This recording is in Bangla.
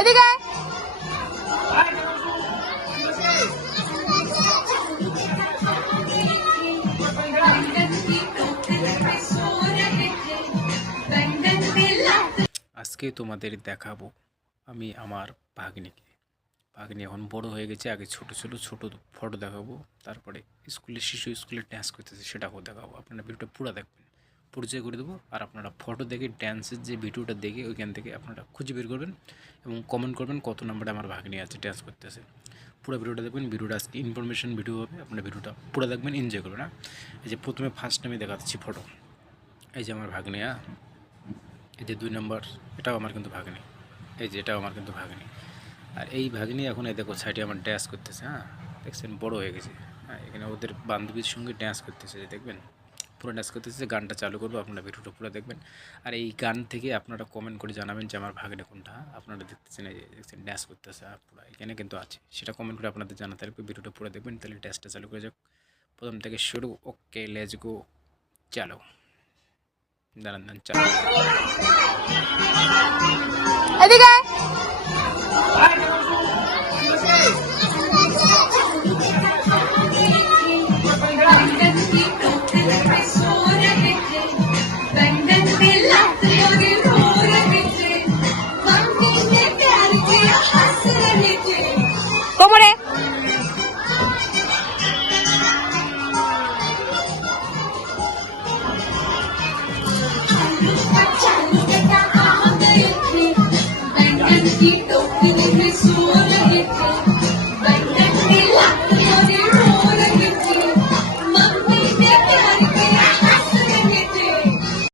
এদিকে। আজকে তোমাদের দেখাবো আমি আমার ভাগ্নিকে। ভাগ্নি এখন বড় হয়ে গেছে, আগে ছোট ছোট ছোট ফটো দেখাবো, তারপরে স্কুলে শিশু স্কুলে ড্যান্স করতেছে, সেটাকেও দেখাবো। আপনারা ভিডিওটা পুরো দেখবেন। পরিচয় করে দেবো। আর আপনারা ফটো দেখে ড্যান্সের যে ভিডিওটা দেখে, ওইখান থেকে আপনারা খুঁজে বের করবেন এবং কমেন্ট করবেন কত নাম্বারে আমার ভাগ্নি আছে ড্যান্স করতেছে। পুরো ভিডিওটা দেখবেন ভিডিওটা আজকে ইনফরমেশন ভিডিও হবে, আপনারা ভিডিওটা পুরো দেখবেন এনজয় করবেন হ্যাঁ? এই যে প্রথমে ফার্স্ট আমি দেখাচ্ছি ফটো এই যে আমার ভাগ্নি হ্যাঁ? এই যে দুই নম্বর এটাও আমার কিন্তু ভাগ্নি। এই যে এটাও আমার কিন্তু ভাগ্নি। আর এই ভাগ্নি এখন, এই দেখো সাইডে আমার ড্যান্স করতেছে হ্যাঁ? দেখছেন, বড় হয়ে গেছে হ্যাঁ? এখানে ওদের বান্ধবীর সঙ্গে ড্যান্স করতেছে, দেখবেন? পুরো ড্যান্স করতেছে গানটা চালু করব, আপনারা ভিডিওটা পুরো দেখবেন। আর এই গান থেকে আপনারা কমেন্ট করে জানাবেন যে আমার ভাগ্নে কোনটা? আপনারা দেখতেছেন এই দেখছেন ড্যান্স করতেছে পুরো এখানে কিন্তু আছে। সেটা কমেন্ট করে আপনাদের জানাতে হবে ভিডিওটা পুরো দেখবেন, তাহলে ড্যান্সটা চালু করে যাক। প্রথম থেকে শুরু ওকে লেজ গো চালো। দাঁড়ান দাঁড়ান, চালো। Bang and beat, don't give me his sword.